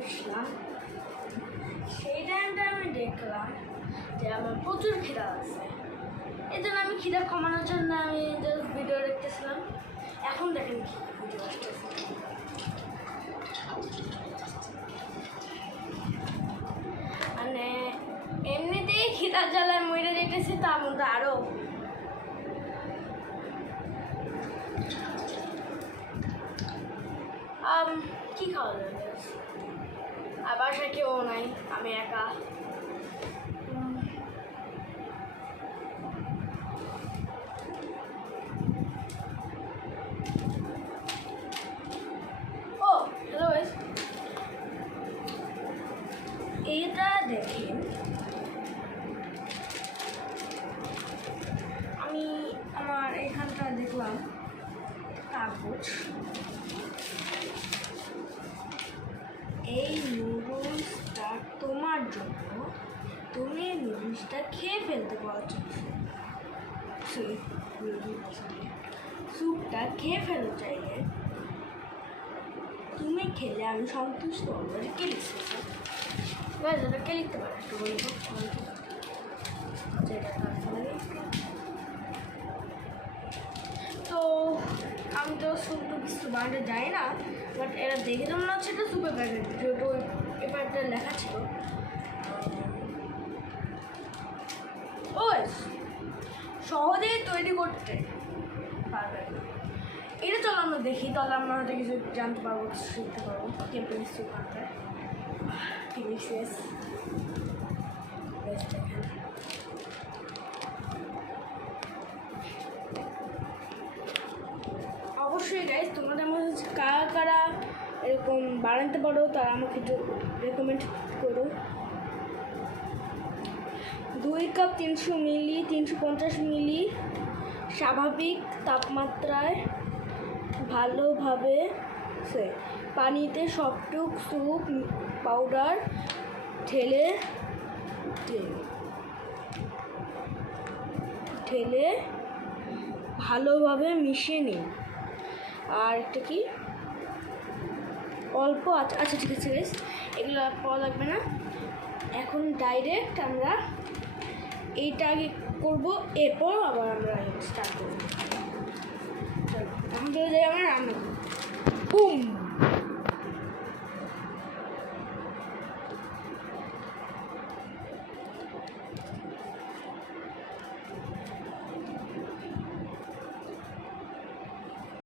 বসলাম, সেই টাইমটা আমি দেখলাম যে আমার প্রচুর খিদা আছে। এই জন্য আমি খিদা কমানোর জন্য আমি জাস্ট ভিডিও দেখতেছিলাম। এখন দেখেন কি ভিডিও আসতেছে, মানে এমনিতেই খিদার জ্বালায় মরে দেখেছি, তার মধ্যে আরও কি খাওয়া যাবে। আর বাসায় কেউ নাই, আমি একা। ও হ্যালো গাইস, এইটা দেখেন, আমি আমার এখানটা দেখলাম কাগজ। এই নুডলসটা তোমার জন্য, তুমি নুডলসটা খেয়ে ফেলতে পারছো। স্যুপটা খেয়ে ফেলো চাইলে, তুমি খেলে আমি সন্তুষ্ট হবো। কে লিখছে? কে লিখতে পারে একটু বলবো? তো আমি তো স্যুপ টুপ কিছু বানাতে যাই না, বাট এরা দেখে তো মনে হচ্ছে এটা স্যুপের প্যাকেট, যেহেতু এবার একটা লেখা ছিল। ও সহজেই তৈরি করতে পারবেন। এটা চলো আমরা দেখি, তাহলে আমরা হয়তো কিছু জানতে পারবো, শিখতে পারবো ক্যাম্পেইন স্যুপ বানাতে। টিভিসিএস অবশ্যই গাইজ, তোমাদের মধ্যে কারা কারা এরকম বানাতে পারো তারা আমাকে একটু রেকমেন্ড করো। 2 কাপ 300 মিলি, 350 মিলি স্বাভাবিক তাপমাত্রায় ভালোভাবে পানিতে সবটুক স্যুপ পাউডার ঢেলে ভালোভাবে মিশিয়ে নিন। আর একটা কি অল্প, আচ্ছা ঠিক আছে গাইস, এগুলো পাওয়া লাগবে না। এখন ডাইরেক্ট আমরা এইটা আগে করবো, এরপর আবার আমরা স্টার্ট করবো। এখন চলে যাই আমরা রান্না করবো। বুম।